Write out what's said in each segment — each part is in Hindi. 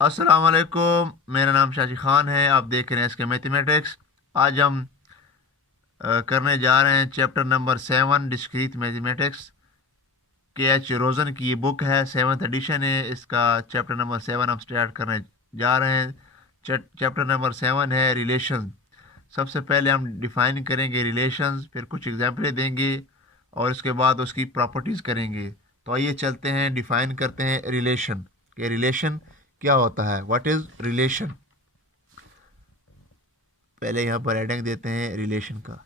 अस्सलाम वालेकुम। मेरा नाम शाजी खान है। आप देख रहे हैं इसके मैथमेटिक्स। आज हम करने जा रहे हैं चैप्टर नंबर 7 डिस्क्रीट मैथमेटिक्स। के एच रोज़न की ये बुक है, 7th एडिशन है इसका। चैप्टर नंबर 7 हम स्टार्ट करने जा रहे हैं। चैप्टर नंबर 7 है रिलेशन। सबसे पहले हम डिफ़ाइन करेंगे रिलेशंस, फिर कुछ एग्जांपलें देंगे और उसके बाद उसकी प्रॉपर्टीज़ करेंगे। तो आइए चलते हैं, डिफ़ाइन करते हैं रिलेशन। कि रिलेशन क्या होता है, व्हाट इज़ रिलेशन। पहले यहाँ पर हेडिंग देते हैं रिलेशन का।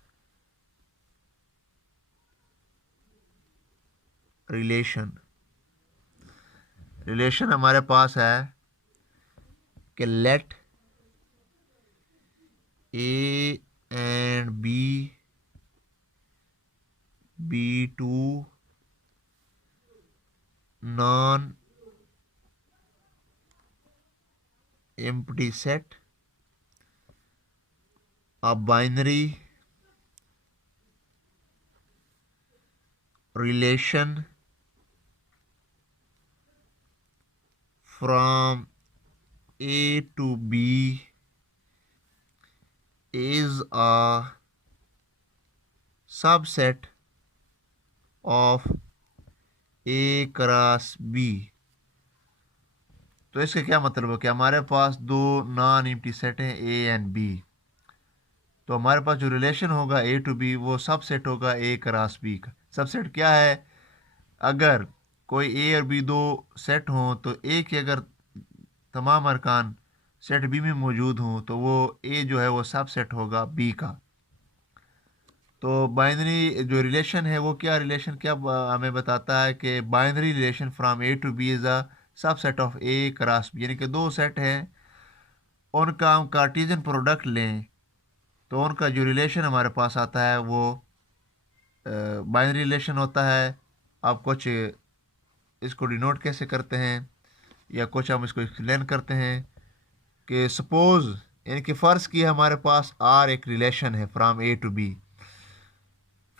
रिलेशन रिलेशन हमारे पास है कि let A and B two non empty set a binary relation from A to B is a subset of A cross B। तो इसका क्या मतलब है कि हमारे पास दो नॉन एम्प्टी सेट हैं ए एंड बी। तो हमारे पास जो रिलेशन होगा ए टू बी वो सबसेट होगा ए क्रॉस बी का। सबसेट क्या है? अगर कोई ए और बी दो सेट हों तो ए के अगर तमाम अरकान सेट बी में मौजूद हों तो वो ए जो है वो सबसेट होगा बी का। तो बाइनरी जो रिलेशन है वो क्या रिलेशन क्या हमें बताता है कि binary relation from A to B is a subset of A cross B. यानी कि दो सेट हैं, उनका हम कार्टेशियन प्रोडक्ट लें तो उनका जो रिलेशन हमारे पास आता है वो बाइनरी रिलेशन होता है। आप कुछ इसको डिनोट कैसे करते हैं या कुछ हम इसको एक्सप्लेन करते हैं कि सपोज़, यानी कि फ़र्ज़ की हमारे पास आर एक रिलेशन है फ्राम ए टू बी।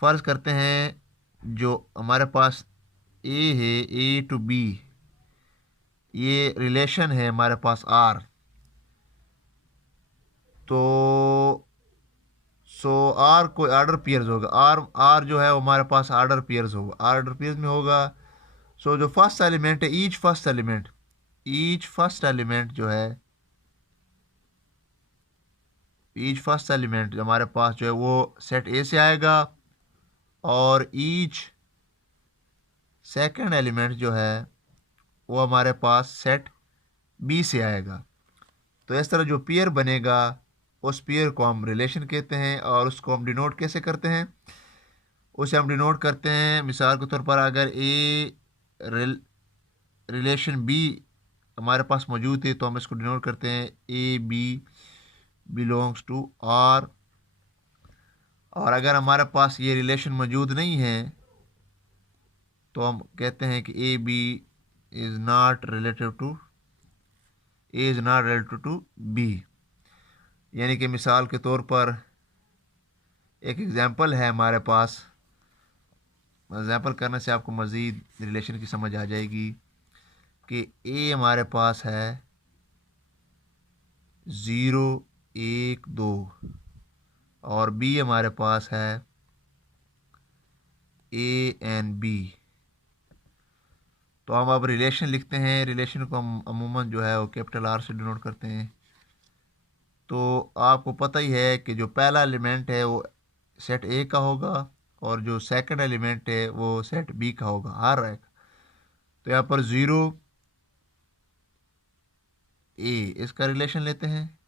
फ़र्ज़ करते हैं जो हमारे पास ए है, ए टू बी, ये रिलेशन है हमारे पास आर। तो सो आर कोई आर्डर पेयर्स होगा। आर आर जो है वो हमारे पास आर्डर पेयर्स होगा, आर्डर पेयर्स में होगा। सो जो फर्स्ट एलिमेंट है, ईच फर्स्ट एलिमेंट जो है, ईच फर्स्ट एलिमेंट जो हमारे पास जो है वो सेट ए से आएगा और ईच सेकंड एलिमेंट जो है वो हमारे पास सेट बी से आएगा। तो इस तरह जो पेयर बनेगा उस पेयर को हम रिलेशन कहते हैं और उसको हम डिनोट कैसे करते हैं, उसे हम डिनोट करते हैं मिसाल के तौर पर अगर ए रिलेशन बी हमारे पास मौजूद है तो हम इसको डिनोट करते हैं A B belongs to R. और अगर हमारे पास ये रिलेशन मौजूद नहीं है तो हम कहते हैं कि A B is not relative to A is not relative to B. यानी कि मिसाल के तौर पर एक एग्ज़ाम्पल है हमारे पास, एग्ज़ाम्पल करने से आपको मज़ीद रिलेशन की समझ आ जाएगी कि ए हमारे पास है 0 1 2 और बी हमारे पास है ए एंड बी। तो हम अब रिलेशन लिखते हैं। रिलेशन को हम अमूमन जो है वो कैपिटल आर से डिनोट करते हैं। तो आपको पता ही है कि जो पहला एलिमेंट है वो सेट ए का होगा और जो सेकंड एलिमेंट है वो सेट बी का होगा, हर एक। तो यहाँ पर 0 ए इसका रिलेशन लेते हैं,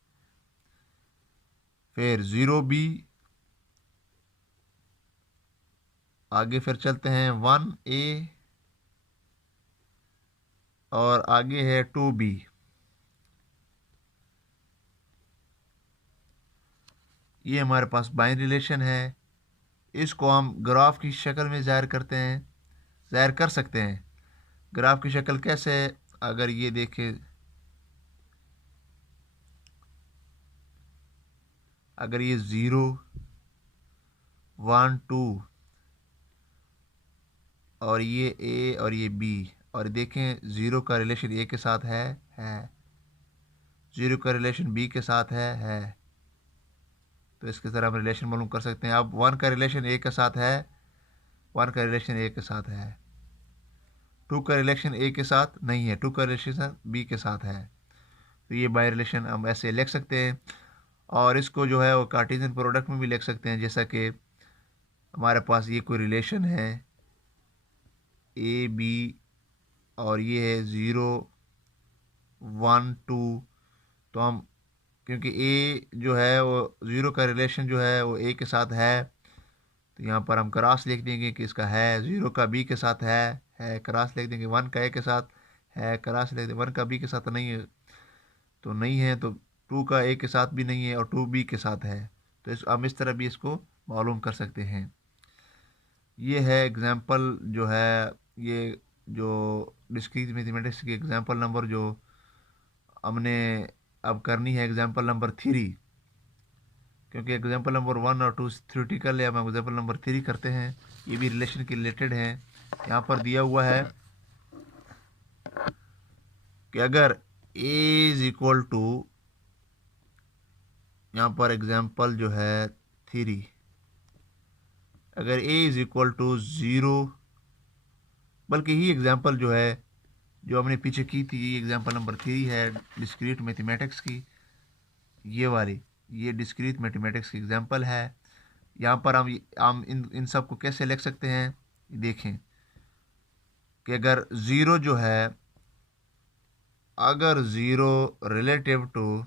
फिर 0 बी, आगे फिर चलते हैं 1 ए और आगे है 2 बी। ये हमारे पास बाइनरी रिलेशन है। इसको हम ग्राफ की शक्ल में ज़ाहिर करते हैं, ज़ाहिर कर सकते हैं। ग्राफ की शक्ल कैसे? अगर ये देखें, अगर ये 0 1 2 और ये ए और ये बी, और देखें 0 का रिलेशन ए के साथ है। ज़ीरो का रिलेशन बी के साथ है। तो इसके तरह हम रिलेशन मालूम कर सकते हैं। अब वन का रिलेशन ए के साथ है, वन का रिलेशन ए के साथ है। टू का रिलेशन ए के साथ नहीं है, टू का रिलेशन बी के साथ है। तो ये बाय रिलेशन हम ऐसे लिख सकते हैं। और इसको जो है वो कार्टेशियन प्रोडक्ट में भी लिख सकते हैं, जैसा कि हमारे पास ये कोई रिलेशन है ए बी और ये है 0 1 2। तो हम, क्योंकि ए जो है वो ज़ीरो का रिलेशन जो है वो ए के साथ है, तो यहाँ पर हम क्रॉस लिख देंगे कि इसका है। ज़ीरो का बी के साथ है क्रॉस लिख देंगे। वन का ए के साथ है क्रॉस लिख देंगे। वन का बी के साथ नहीं है तो नहीं है, तो टू का ए के साथ भी नहीं है और टू बी के साथ है। तो हम इस तरह भी इसको मालूम कर सकते हैं। ये है एग्जाम्पल जो है, ये जो डिस्क्रीट मैथमेटिक्स की एग्जाम्पल नंबर जो हमने अब करनी है, एग्जाम्पल नंबर 3। क्योंकि एग्जाम्पल नंबर 1 और 2 थ्योरेटिकल है, हम एग्जाम्पल नंबर 3 करते हैं। ये भी रिलेशन के रिलेटेड है। यहाँ पर दिया हुआ है कि अगर a इज इक्वल टू, यहाँ पर एग्जाम्पल जो है 3, अगर a इज इक्वल टू 0, बल्कि ही एग्जाम्पल जो है जो हमने पीछे की थी, ये एग्जाम्पल नंबर 3 है डिस्क्रीट मैथमेटिक्स की। ये वाली, ये डिस्क्रीट मैथमेटिक्स की एग्जाम्पल है। यहाँ पर हम इन सब को कैसे लिख सकते हैं, देखें कि अगर ज़ीरो जो है, अगर ज़ीरो रिलेटिव टू,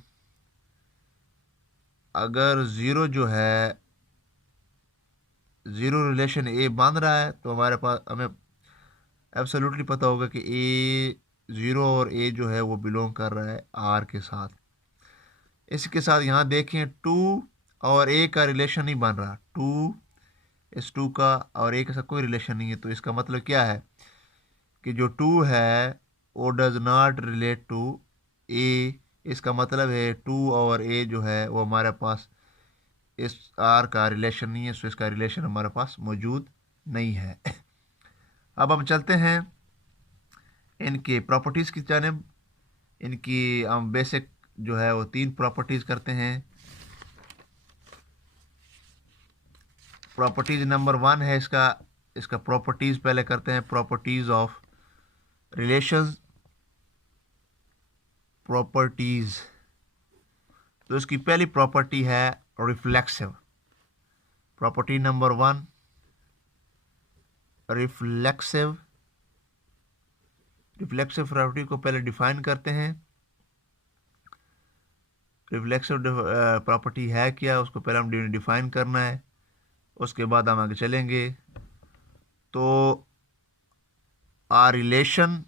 अगर ज़ीरो जो है ज़ीरो रिलेशन ए मान रहा है, तो हमारे पास हमें एब्सोल्युटली पता होगा कि ए ज़ीरो और ए जो है वो बिलोंग कर रहा है आर के साथ। इसके साथ यहाँ देखें टू और ए का रिलेशन नहीं बन रहा, टू इस टू का और ए के साथ कोई रिलेशन नहीं है। तो इसका मतलब क्या है कि जो टू है वो डज नॉट रिलेट टू ए। इसका मतलब है टू और ए जो है वो हमारे पास इस आर का रिलेशन नहीं है, सो इसका रिलेशन हमारे पास मौजूद नहीं है। अब हम चलते हैं इनके प्रॉपर्टीज़ की जानिब। इनकी हम बेसिक जो है वो 3 प्रॉपर्टीज़ करते हैं। प्रॉपर्टीज़ नंबर 1 है इसका प्रॉपर्टीज़ पहले करते हैं। Properties of relations, properties. तो इसकी पहली प्रॉपर्टी है reflexive. Property number 1 reflexive. Reflexive property को पहले डिफाइन करते हैं। रिफ्लेक्सिव प्रॉपर्टी है क्या, उसको पहले हम डिफाइन करना है, उसके बाद हम आगे चलेंगे। तो आर रिलेशन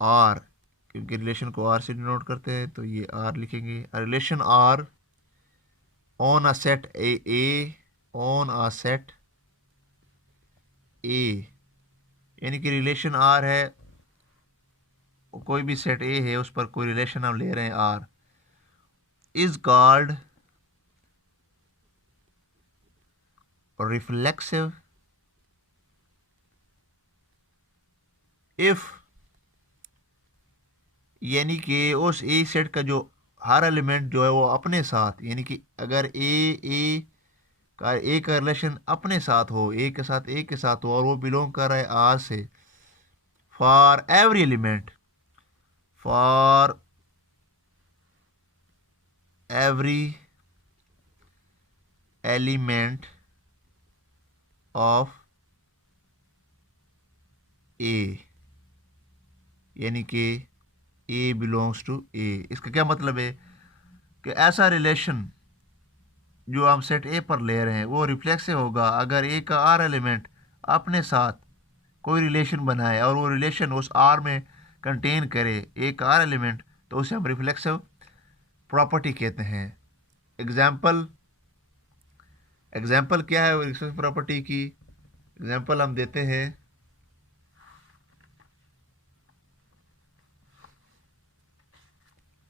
आर, क्योंकि रिलेशन को आर से डिनोट करते हैं तो ये आर लिखेंगे। Relation R on a set A, on a set A, यानी कि रिलेशन आर है, कोई भी सेट ए है उस पर कोई रिलेशन हम ले रहे हैं R, is called reflexive if, यानी कि उस ए सेट का जो हर एलिमेंट जो है वो अपने साथ, यानी कि अगर ए का रिलेशन अपने साथ हो, ए के साथ हो और वो बिलोंग कर रहा है आर से, for every element, for every element of A, यानी कि ए बिलोंग्स टू ए। इसका क्या मतलब है कि ऐसा रिलेशन जो हम सेट ए पर ले रहे हैं वो रिफ्लेक्सिव होगा अगर ए का आर एलिमेंट अपने साथ कोई रिलेशन बनाए और वो रिलेशन उस आर में कंटेन करे ए का आर एलिमेंट, तो उसे हम रिफ्लेक्सिव प्रॉपर्टी कहते हैं। एग्जाम्पल क्या है रिफ्लेक्सिव प्रॉपर्टी की? एग्जाम्पल हम देते हैं,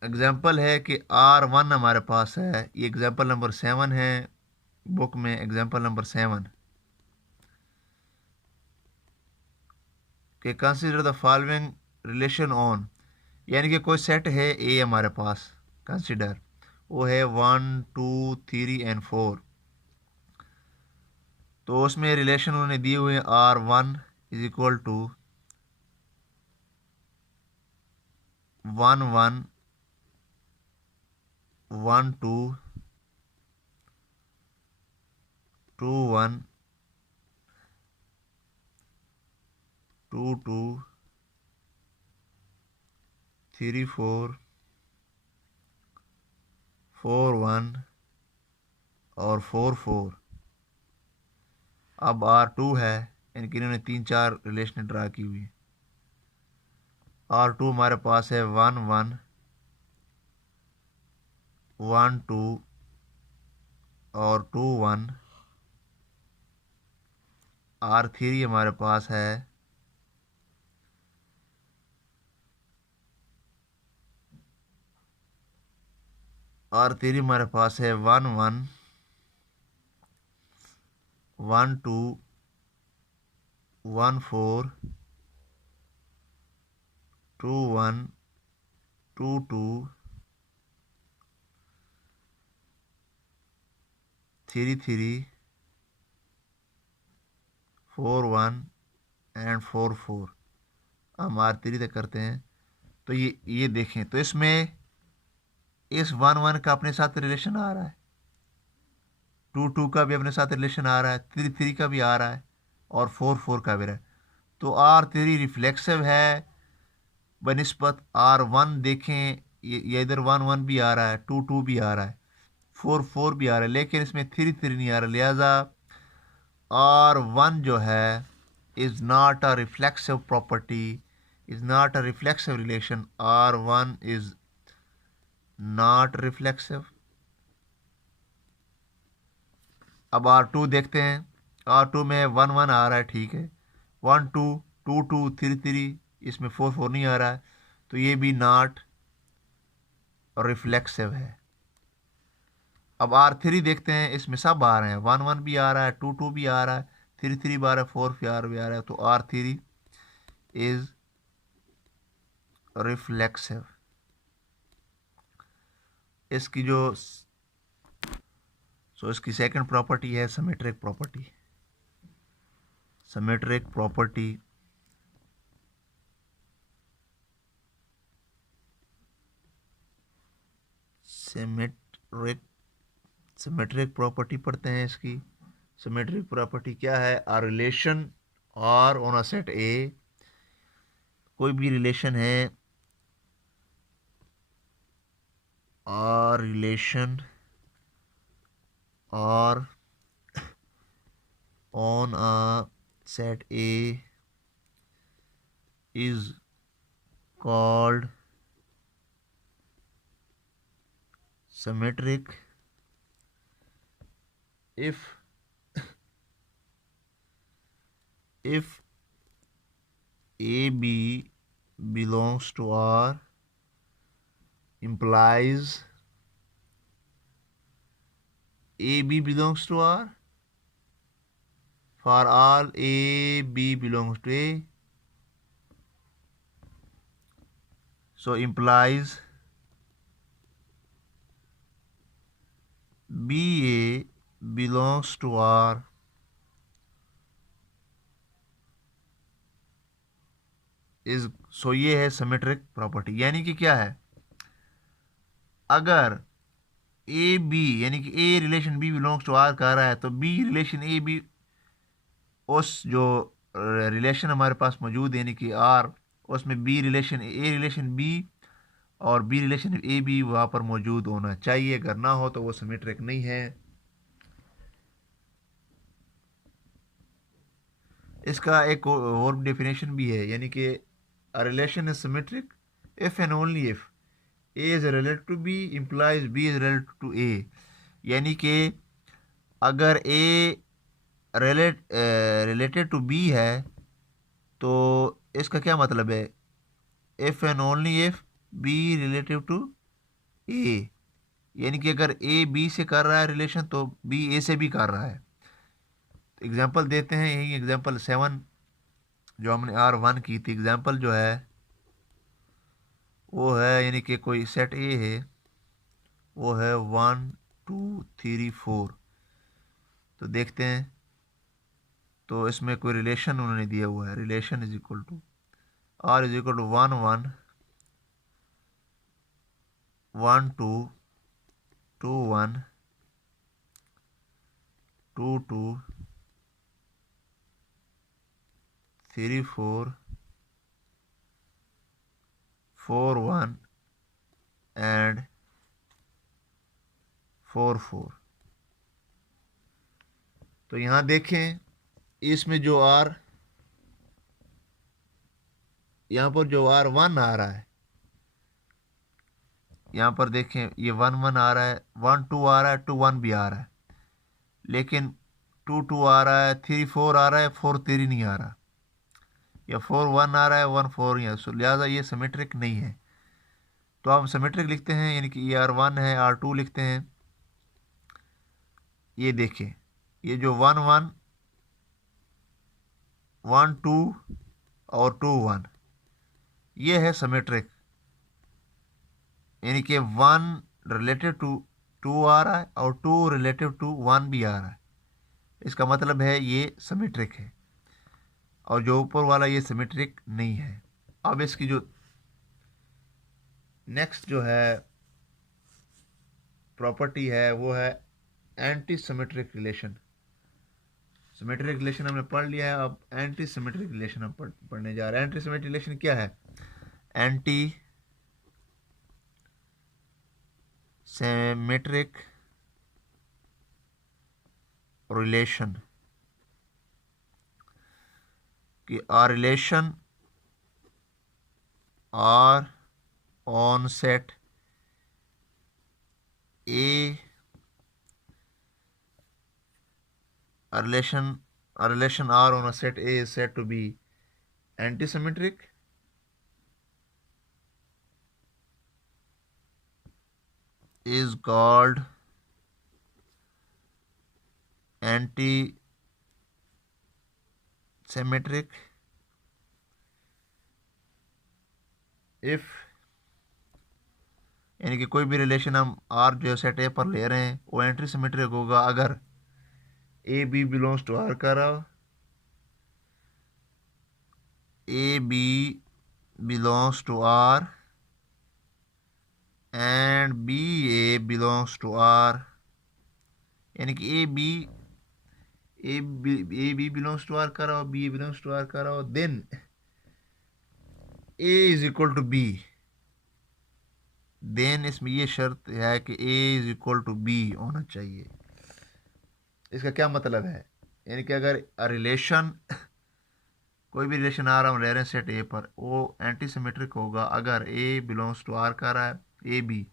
एग्जाम्पल है कि R1 हमारे पास है। ये एग्जाम्पल नंबर 7 है बुक में, एग्जाम्पल नंबर 7 कि consider the following relation on, यानी कि कोई सेट है ए हमारे पास, कंसिडर वो है 1 2 3 and 4, तो उसमें रिलेशन उन्होंने दिए हुए हैं R1 इज इक्वल टू 1 1 1 2 2 1 2 2 3 4 4 1 और 4 4। अब R2 है, यानी कि इन्होंने 3 4 रिलेशन ड्रा की हुई। R2 हमारे पास है 1 1 1 2 और 2 1। R3 हमारे पास है हमारे पास है 1 1 1 2 1 4 2 1 2 2 3 3 4 1 एंड 4 4। हम R3 तक करते हैं। तो ये देखें, तो इसमें इस 1 1 का अपने साथ रिलेशन आ रहा है, 2 2 का भी अपने साथ रिलेशन आ रहा है, 3 3 का भी आ रहा है और 4 4 का भी रहा है। तो R3 रिफ्लेक्सिव है बनिस्बत R1। देखें ये इधर 1 1 भी आ रहा है, 2 2 भी आ रहा है, 4 4 भी आ रहा है, लेकिन इसमें 3 3 नहीं आ रहा। लिहाजा R1 जो है is not a reflexive property, is not a reflexive relation. R1 is not reflexive. अब R2 देखते हैं। R2 में 1 1 आ रहा है, ठीक है, 1 2 2 2 3 3, इसमें 4 4 नहीं आ रहा है, तो ये भी नॉट रिफ्लेक्सिव है। अब R3 देखते हैं, इसमें सब आ रहे हैं, 1 1 भी आ रहा है, 2 2 भी आ रहा है, 3 3 भी आ रहा है, 4 4 भी आ रहा है, तो R3 इज रिफ्लेक्सिव। इसकी जो इसकी सेकंड प्रॉपर्टी है symmetric property. Symmetric property symmetric symmetric property पढ़ते हैं इसकी। सिमेट्रिक प्रॉपर्टी क्या है? A relation R on a set A, कोई भी रिलेशन है R relation R on a set A is called symmetric if AB belongs to R implies AB belongs to R. For all AB belongs to A, so implies BA belongs to R is so ये है सिमेट्रिक प्रॉपर्टी। यानी कि क्या है, अगर ए बी यानी कि A relation B belongs to R कह रहा है, तो बी रिलेशन ए बी उस जो रिलेशन हमारे पास मौजूद है यानी कि आर, उसमें बी रिलेशन ए रिलेशन बी और बी रिलेशन ए बी वहाँ पर मौजूद होना चाहिए। अगर ना हो तो वो सिमेट्रिक नहीं है। इसका एक और डेफिनेशन भी है, यानी कि a relation is symmetric if and only if A is related to B implies B is related to A। यानी कि अगर A रिलेटेड टू B है तो इसका क्या मतलब है, if and only if B relative to A, यानी कि अगर A B से कर रहा है रिलेशन तो B A से भी कर रहा है। एग्जाम्पल देते हैं, यही एग्जाम्पल 7 जो हमने R1 की थी, एग्जाम्पल जो है वो है यानी कि कोई सेट ए है, वो है 1 2 3 4। तो देखते हैं, तो इसमें कोई रिलेशन उन्होंने दिया हुआ है, relation is equal to R is equal to 1 1 2 1 2 2 3 4 4 1 and 4 4। तो यहाँ देखें, इसमें जो आर, यहाँ पर जो आर 1 आ रहा है, यहाँ पर देखें ये 1 1 आ रहा है, 1 2 आ रहा है, 2 1 भी आ रहा है, लेकिन 2 2 आ रहा है, 3 4 आ रहा है, 4 3 नहीं आ रहा, या 4 1 आ रहा है, 1 4 नहीं आ रहा। लिहाजा ये सिमेट्रिक नहीं है। तो हम सिमेट्रिक लिखते हैं, यानी कि ये R1 है, R2 लिखते हैं। ये देखें, ये जो 1 1 1 2 और 2 1, ये है सिमेट्रिक, यानी कि 1 रिलेटिव टू 2 आ रहा है और 2 रिलेटिव टू 1 भी आ रहा है। इसका मतलब है ये सिमेट्रिक है, और जो ऊपर वाला ये सिमेट्रिक नहीं है। अब इसकी जो नेक्स्ट जो है प्रॉपर्टी है, वो है anti symmetric relation. Symmetric relation हमने पढ़ लिया है, अब एंटी सिमेट्रिक रिलेशन हम पढ़ने जा रहे हैं। एंटी सिमेट्रिक रिलेशन क्या है? एंटी सिमेट्रिक रिलेशन कि R relation R on set A, a relation R on a set A is said to be antisymmetric. Is called antisymmetric if, यानी कि कोई भी रिलेशन हम R जो सेट ए पर ले रहे हैं वो एंटी सिमेट्रिक होगा अगर A B belongs to R का रहा, A B belongs to R and B A belongs to R, यानी कि A B belongs to R का रहा, B A belongs to R का रहा, then A is equal to B. Then इसमें ये शर्त है कि A is equal to B होना चाहिए। इसका क्या मतलब है? यानी कि अगर रिलेशन कोई भी रिलेशन आ रहा हूँ ले रहे हैं सेट ए पर, वो एंटी सिमेट्रिक होगा अगर ए बिलोंग्स टू आर का रहा है, ए बी,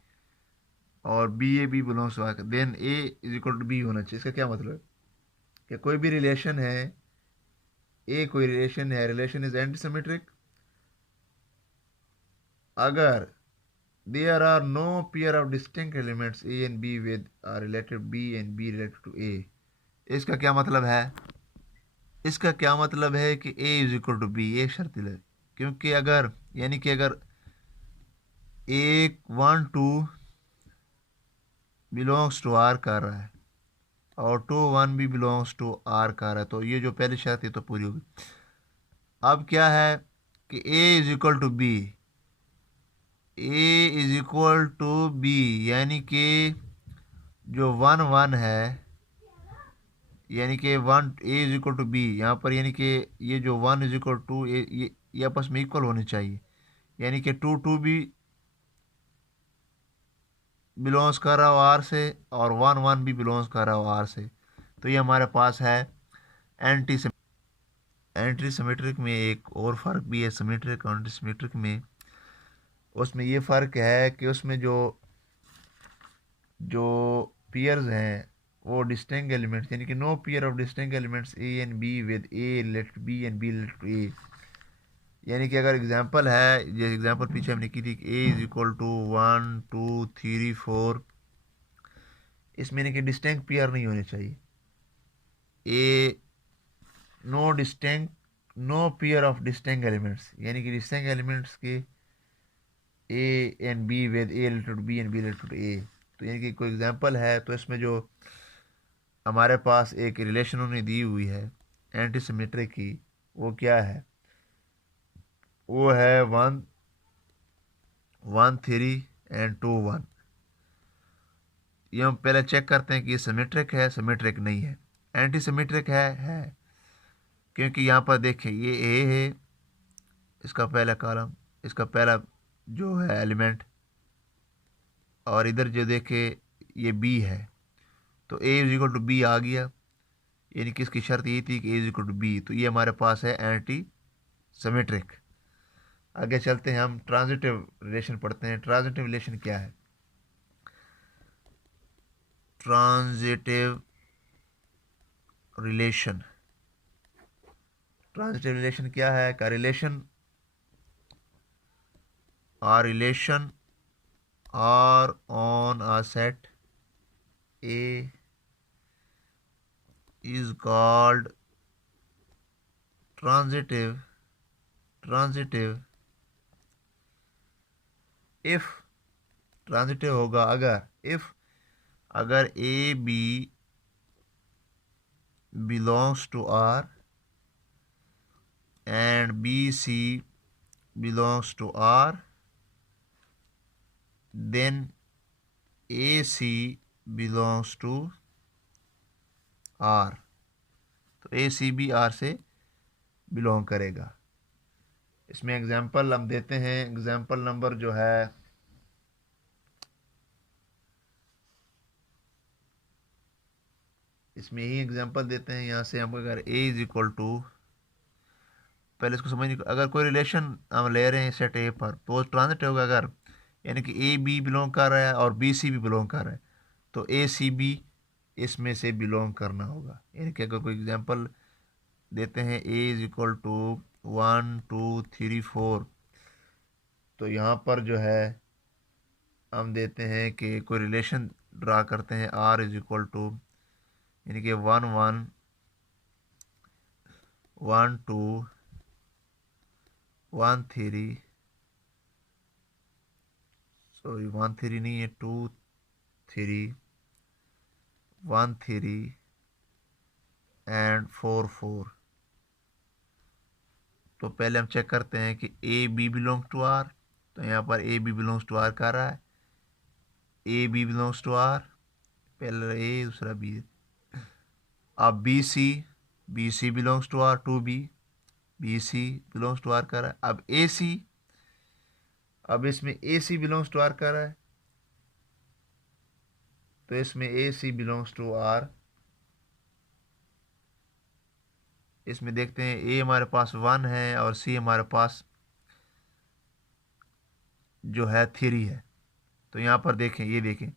और B A B belongs to R, then A is equal to B होना चाहिए। इसका क्या मतलब है? कि कोई भी रिलेशन है, ए कोई रिलेशन है, रिलेशन इज एंटी सिमेट्रिक अगर there are no pair of distinct elements a and b with are related b and b related to a। इसका क्या मतलब है? इसका क्या मतलब है कि a is equal to B, एक शर्त है, क्योंकि अगर, यानी कि अगर एक 1 2 बिलोंग्स टू आर कर रहा है और 2 1 भी बिलोंग्स टू आर कर रहा है, तो ये जो पहली शर्त है तो पूरी होगी। अब क्या है कि a is equal to B, A is equal to B, यानी कि जो 1 1 है, यानी कि 1 A is equal to B यहाँ पर, यानी कि ये जो 1 इज इक्वल टू ये आपस में इक्वल होने चाहिए, यानी कि 2 2 भी बिलोंग्स कर रहा हो आर से और 1 1 भी बिलोंग्स कर रहा हो आर से। तो ये हमारे पास है एंटी एंटी सिमेट्रिक में एक और फ़र्क भी है सिमेट्रिक और एंटी सिमेट्रिक में। उसमें ये फ़र्क है कि उसमें जो जो पेयर्स हैं वो डिस्टिंक्ट एलिमेंट्स, यानी कि no pair of distinct elements A and B with A related B and B related to A. यानी कि अगर एग्जांपल है, जैसे एग्जांपल पीछे हमने की थी कि ए इज इक्वल टू 1 2 3 4, इसमें यानी कि डिस्टिंक्ट पेयर नहीं होने चाहिए। A no pair of distinct elements, यानी कि डिस्टिंक्ट एलिमेंट्स के A and B with A related to B and B related to A. तो यानी कि कोई एग्जांपल है, तो इसमें जो हमारे पास एक रिलेशन उन्हें दी हुई है एंटी सिमेट्रिक की, वो क्या है? वो है 1 1 3 एंड 2 1। ये हम पहले चेक करते हैं कि ये सिमेट्रिक है, सिमेट्रिक नहीं है। एंटी सिमेट्रिक है क्योंकि यहाँ पर देखें ये ए है, इसका पहला कॉलम, इसका पहला जो है एलिमेंट, और इधर जो देखे ये बी है, तो ए इज इक्वल टू बी आ गया। यानी कि इसकी शर्त ये थी कि A is equal to B, तो ये हमारे पास है एंटी सिमेट्रिक। आगे चलते हैं, हम ट्रांजिटिव रिलेशन पढ़ते हैं। ट्रांजिटिव रिलेशन क्या है? ट्रांजिटिव रिलेशन, ट्रांजिटिव रिलेशन क्या है? का relation R on a set A is called transitive if, transitive होगा अगर A B belongs to R and B C belongs to R, then A C belongs to R। तो ए सी भी आर से बिलोंग करेगा। इसमें एग्जांपल हम देते हैं, एग्जांपल नंबर जो है इसमें ही एग्जांपल देते हैं। यहाँ से हम अगर ए इज इक्वल टू, पहले इसको समझने, अगर कोई रिलेशन हम ले रहे हैं सेट ए पर, तो वो ट्रांजिटिव होगा अगर, यानी कि ए बी बिलोंग कर रहा है और बी सी भी बिलोंग कर रहा है, तो ए सी बी इसमें से बिलोंग करना होगा। यानी कि अगर कोई एग्जांपल देते हैं ए इज इक्वल टू 1 2 3 4, तो यहाँ पर जो है हम देते हैं कि कोई रिलेशन ड्रा करते हैं आर इज इक्वल टू, यानी कि 1 1 1 2 1 3, सॉरी 1 3 नहीं है, 2 3 1 3 एंड 4 4। तो पहले हम चेक करते हैं कि A B belongs to R, तो यहाँ पर A B belongs to R कर रहा है, A B belongs to R, पहला ए दूसरा बी। अब B C belongs to R, to B C belongs to R कर रहा है। अब ए सी, अब इसमें A C belongs to R कर रहा है, तो इसमें A C belongs to R. इसमें देखते हैं ए हमारे पास 1 है और सी हमारे पास जो है 3 है। तो यहाँ पर देखें, ये देखें,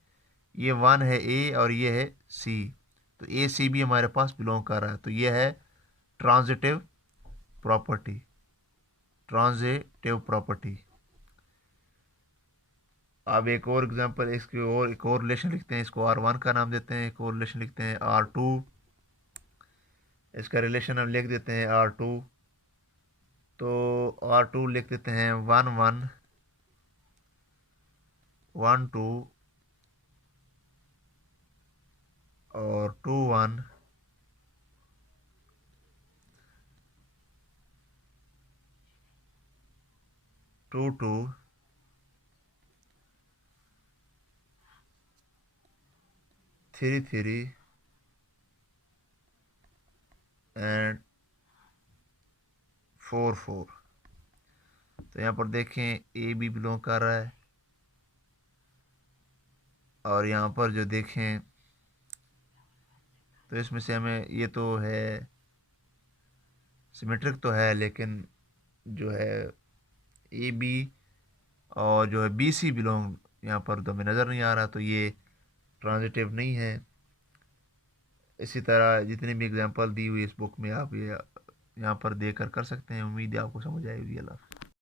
ये 1 है ए और ये है सी, तो ए सी भी हमारे पास बिलोंग कर रहा है। तो ये है ट्रांजिटिव प्रॉपर्टी, ट्रांजिटिव प्रॉपर्टी। अब एक और एग्जांपल, इसकी और एक और रिलेशन लिखते हैं, इसको R1 का नाम देते हैं, एक और रिलेशन लिखते हैं R2, इसका रिलेशन हम लिख देते हैं R2। तो R2 लिख देते हैं 1 1 1 2 और 2 1 2 2 3 3 एंड 4 4। तो यहाँ पर देखें ए बी बिलोंग कर रहा है, और यहाँ पर जो देखें तो इसमें से हमें, ये तो है सिमेट्रिक तो है, लेकिन जो है ए बी और जो है बी सी बिलोंग यहाँ पर तो हमें नज़र नहीं आ रहा, तो ये ट्रांजिटिव नहीं है। इसी तरह जितने भी एग्जांपल दी हुई इस बुक में, आप ये यहाँ पर देकर कर सकते हैं। उम्मीद है आपको समझ आएगी। अल्लाह।